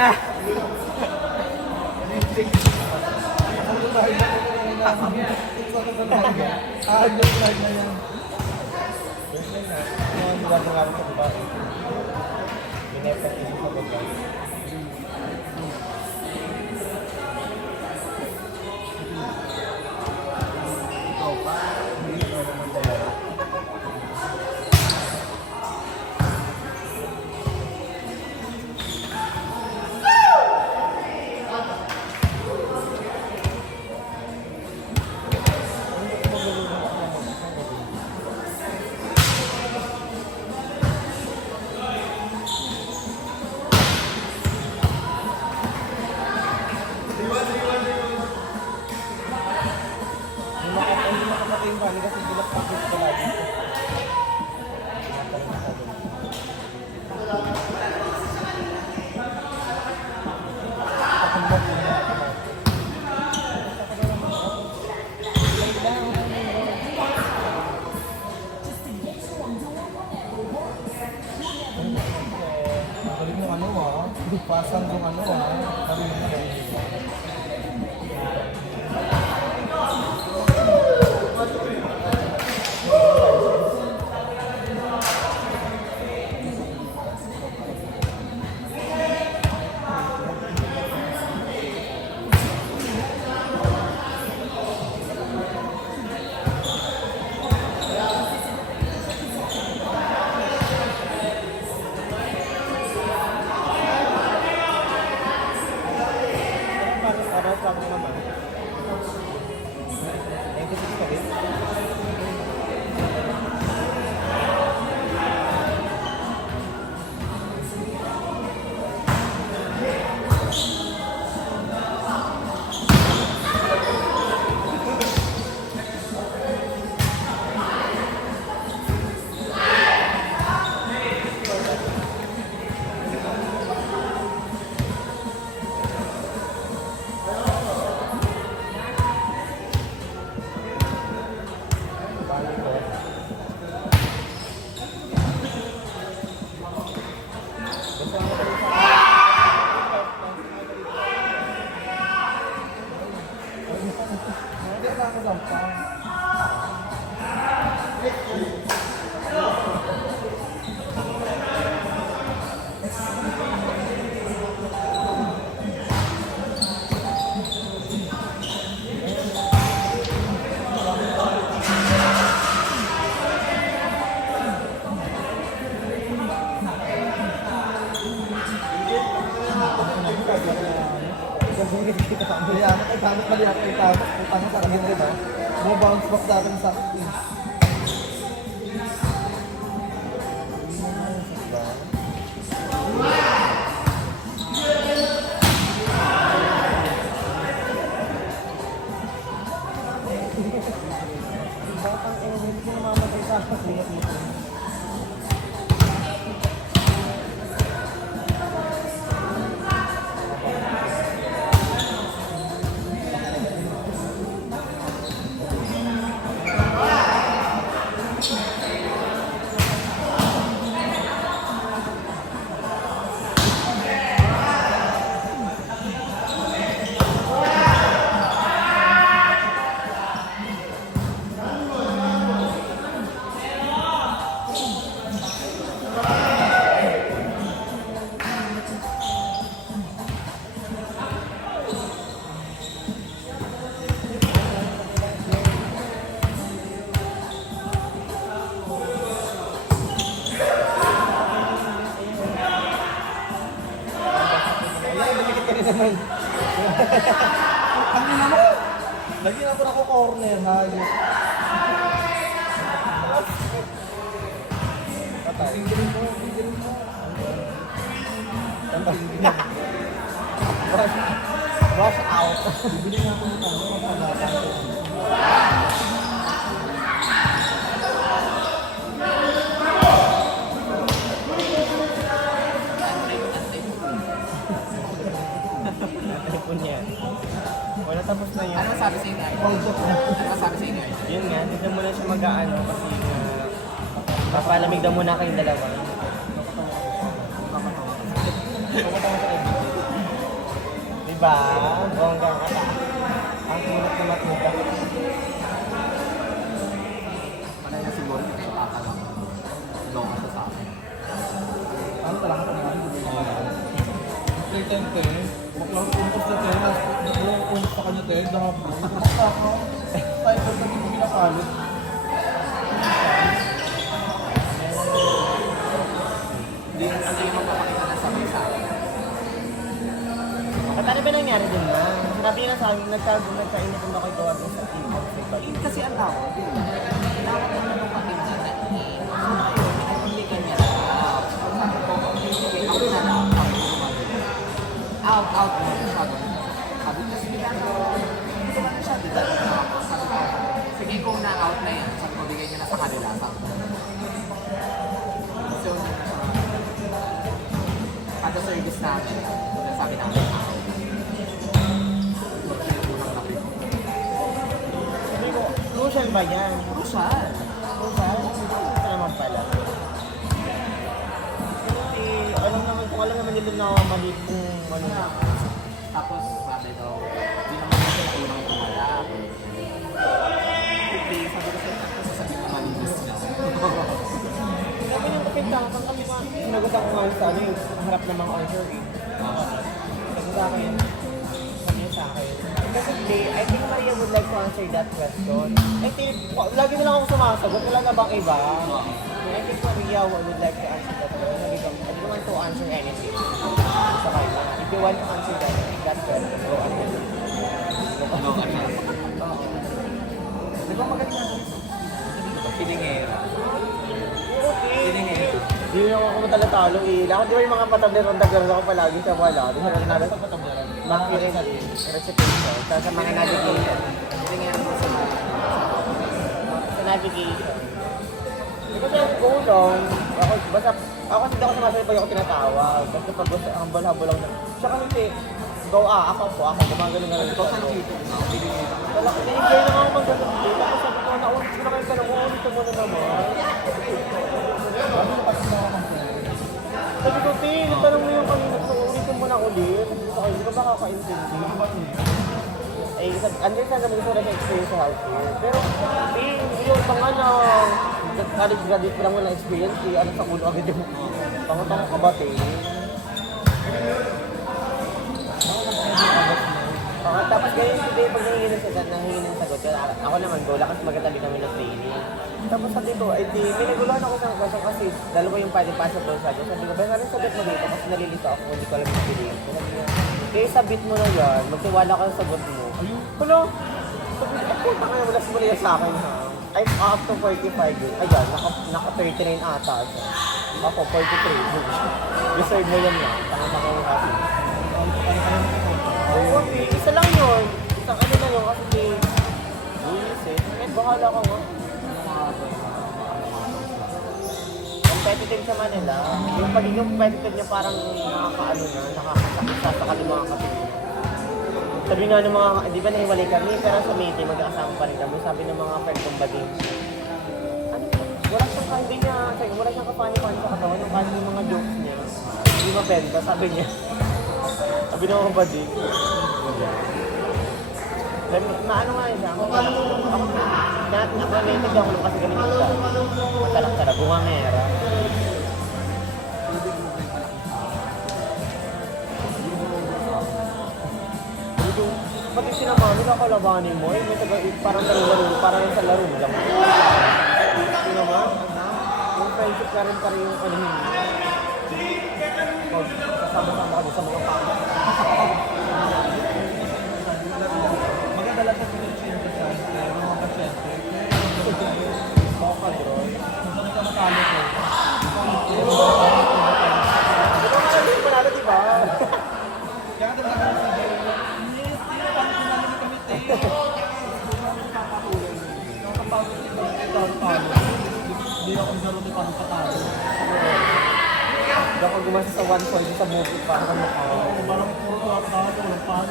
Ah! Pasang yung ano kami naman. Mali ako itama. Utang sa akin rin ha. Bounce back sa akin sa akin. Batang hindi ko namamatay sa akin. Ang ina mo! Lagi na ako nako-corner, hayop. Patay. Tingin mo. Rush out. Bibili na ako nito. Wala, tapos na yun. Ano sabi sa inyo? Ano sabi sa inyo? Yun nga, hindi na muna siya mag-aano kasi papalamig na muna kayong dalawa. Kapatawa sa kaibigan. Diba? Bonggang kata. Ang sunat na matuta. Manay na siguro hindi sa tatanong. Long ka sa akin. Ano talaga ka naman? Play 10 te. Baklang umpos na te. Baklang umpos sa kanya te. Dahab mo. Baklang. Tayo ba sa hindi pinakalit? Hindi yung magpapakita ng sabay sa akin. At ano ba nangyari din na? Sinabi niya sa akin, nagkainit ang ako'y gawa sa team. Kasi ang tawag, dapat naman yung patinda na hindi kanya na out. Sabi ko, okay, out na lang. Sabi ko gumagano. Out mo. Sabi ko, sige lang. Gusto ka na siya, didat na ako. Sabi ko, sige kung na-out na yan. Sabi ko, bigay niya na sa kanila. Sabi ko. So, kada service namin, sabi namin, out. Sabi ko, crucial ba yan? Crucial. Crucial? Ito naman pala. Kasi, alam naman nila na mali kung ano na. Tapos sabi daw, hindi naman kasi na unang tumala. Okay, sabi ko sa sabi ko malinis na. Sabi niyang kapitang, pang kami nga, sinagot ako nga sa ano yung harap ng mga answer eh. Sabi sa akin, sabi niya sa akin. Kasi today, I think Maria would like to answer that question. I think, lagi na lang ako sumasagot, wala na bang iba? I think Maria would like to answer that question. Sabi ko, I don't want to answer anything. Sa kanya, if you want to answer that question, go ahead. Ano ka siya? Oo. Di ba magaling na ito? Pilingera. Okay. Pilingera. Hindi naman ako matalatalo eh. Ako di ba yung mga patableron nagkaroon ako palagi sa wala. Di ba namin sa patableron? Makirin recitation. Sa mga navigation. Pilingera mo sa Sa navigation. Kasi ang gulong, ako hindi ako sumasabi pag ako tinatawag. Basta pag gusto, ang balhabo lang na. Siya kasi, ako gumagano nga rin. Ikaw sa YouTube, no? Pilingera. Wala ko, na-enjoy naman ako mag-ganun dito. Tapos sabi ko, naulit ko na kayo tanong, uulit ko muna naman. Sabi ko, Tin, tanong mo yung kanina, so ulit ko muna ulit. Sabi ko, hindi ka ba kakaintindi? Eh, understand naman gusto na siya experience sa healthcare. Pero, Tin, yung pang college graduate ko lang mo na experience, ano sa ulo agad yung pangatang ka ba, Tin? Tapos ganyan today, pag nangingi ng sagot, ako naman go lang kasi magkatabi kami ng training. Tapos sabi ko, di, may naguluhan ako sa question kasi dalawa yung pwede pasok doon sa akin. Sabi ko, ba anong sagot mo dito? Kasi nalilito ako, hindi ko alam yung piliin. Sabi niya, kaya sabit mo na yan, magtiwala ka sa sagot mo. Ano? Sabi ko, puta nga, wala muli yan sa akin ha. I'm up to 45 yun. Ayan, naka 39 ata siya. Ako, 43. Reserve mo yan lang. Tanga ko yung kasi. Oo, okay. Isa lang yun. Isang ano na yun kasi may bulis eh. Bahala ka nga. Competitive sa Manila. Yung pagiging competitive niya parang nakakaano na, nakakasakit sa kalimang kasi. Sabi nga ng mga, di ba nahiwalay kami, pero sa meeting magkakasama pa rin kami. Sabi ng mga friend kong bading, ano, wala siyang kapani-pani sa katawan, yung kahit yung mga jokes niya, hindi mabenta, sabi niya. Sabi ng mga bading. Maano nga siya, nakulitig ako nung kasi kami nito. Matalak-talak, bungangera. Pati sinamami na kalabanin mo, may parang laro-laro, parang sa laro lang. Ito naman, yung friendship ka rin pa rin yung ano yun. Kasama-sama ka sa mga pama. Maganda lang sa pinag-change sa mga pasyente. Baka bro. Kung ka matalo ko. Ito nga lang yung panalo, diba? Kaya ka naman sa Jay. Nakapagod ito. Hindi ako nagaro ni Pano Patalo. Hindi ako gumasa sa 1 point sa movie para ka mukha. Parang puro ako ng Pano.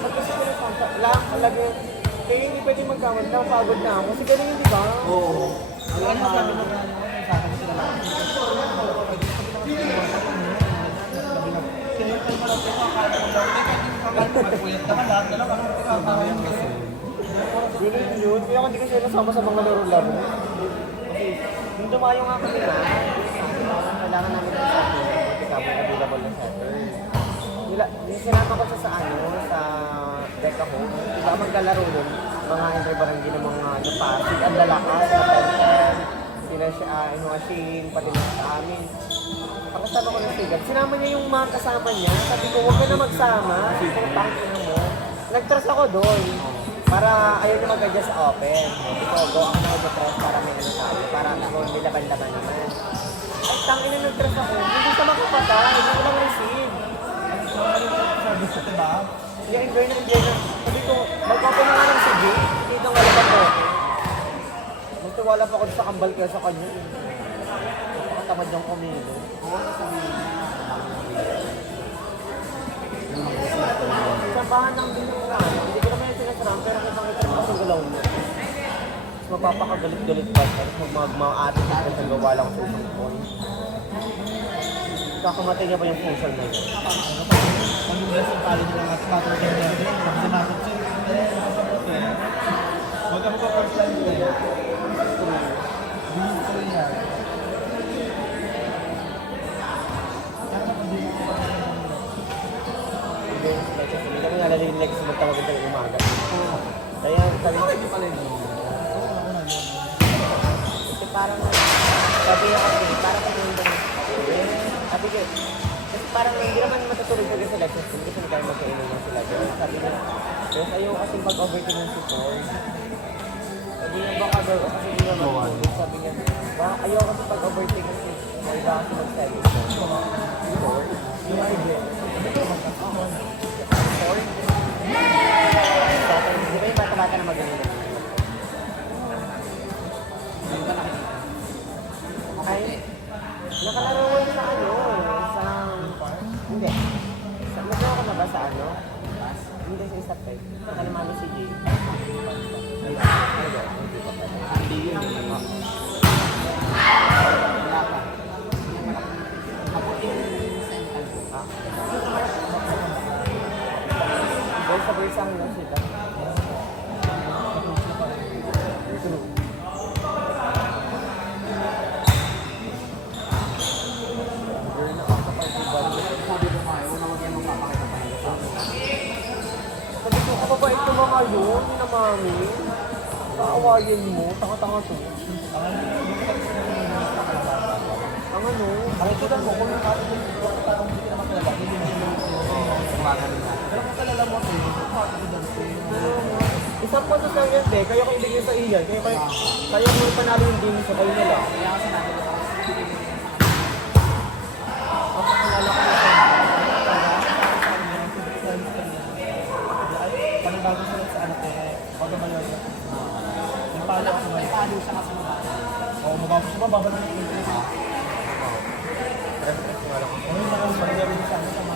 Pag kasi ko lang, lagi, kaya hindi pwede magkamad na, pagod na ako. Kasi ganun yun, di ba? Oo. Ano sabi mo na sabi mo sila lang. Kaya mo lang ito, kahit daw yung kasi. Ganun yun. Kaya hindi kasi nasama sa mga laro-laro. Kasi, yung dumayo nga kami na, kailangan namin ng shutter. Kasi kami available na shutter. Sinama ko siya sa sa deck ako. Diba maglalaro yun, mga interbarangay ng mga Pasig, ang lalakas, kapalitan, sila siya, Machine, pati na sa amin. Pagkasama ko ng sigat, sinama niya yung mga kasama niya. Sabi ko, huwag ka na magsama. Kung pangkin mo. Nag-trust ako doon. Para ayaw na mag-adjust sa open. Sabi ko, go ako na mag-trust para may ano tayo. Para ako may laban-laban naman. Ay, tangin na nag-trust ako. Hindi siya makapatay. Hindi ko lang receive. Sabi ko, diba? Yung enjoy na enjoy na. Sabi ko, mag-open na nga ng CG. Dito nga laban ko. Magtiwala pa ako sa kambal kaya sa kanya. Nakatamad yung kumilo. Sabahan ng binuran. Hindi ko naman yung sinasarang, pero kita ko sa gulaw mo. Mas mapapakagalit-galit pa. Tapos mag-aatin sa gawa lang sa isang point. Kakamatay niya pa yung social na yun. Ang yung sa college lang at matulog yung level, kasi matulog siya. Huwag ako pa first time ko eh. Hindi ko rin yan. Hindi kami nalalinig sa magtawag ng umaga. Kaya sabi ko, Hindi pala yun. kasi parang sabi niya kasi, parang kasi sabi ko, kasi parang hindi naman matutulog talaga sila kasi hindi kasi tayo magkainom lang sila. Pero sabi niya, pero ayaw kasi pag-overtake ng support. Sabi niya, baka daw, kasi hindi naman matutulog. Sabi niya, ayaw kasi pag-overtake kasi iba kasi mag-service ko. Support? Yung idea. Support? Di ba yung bata-bata na magaling? Ay, nakalaro ko sa sa... Hindi. Naglaro ko na ba sa Hindi sa isa peg. Nakalimano si Jay. Hindi yun. Wala pa. Ako yung sentence. Dahil sa versahan lang sila. Sabi ko nga, una wag yan magpapakita pa ng sa Sabi ko, kapabait ko mga yun, na mami. Kaawayin mo, tanga-tanga to. Ang ano? Ang ito lang mo, kung yung kapit yung parang hindi ka naman kilala, hindi mo yung gumagano na. pero kung kalala mo ito, yung kapit yung dancing. Isang po sa yan, kaya ko ibigay sa iyan. Kaya mo panalo yung din sa kayo nila. Kaya kasi natin ito kasi bibigyan mo yung Ang pangalala ko na sa Panibago sila sa anak ko, pag mayor na. Yung pala ako may palo siya kasi mo ba? Oo, mabago siya, babalik yung interest. Pero pangalala ko. Ano yung mga pangyari sa anak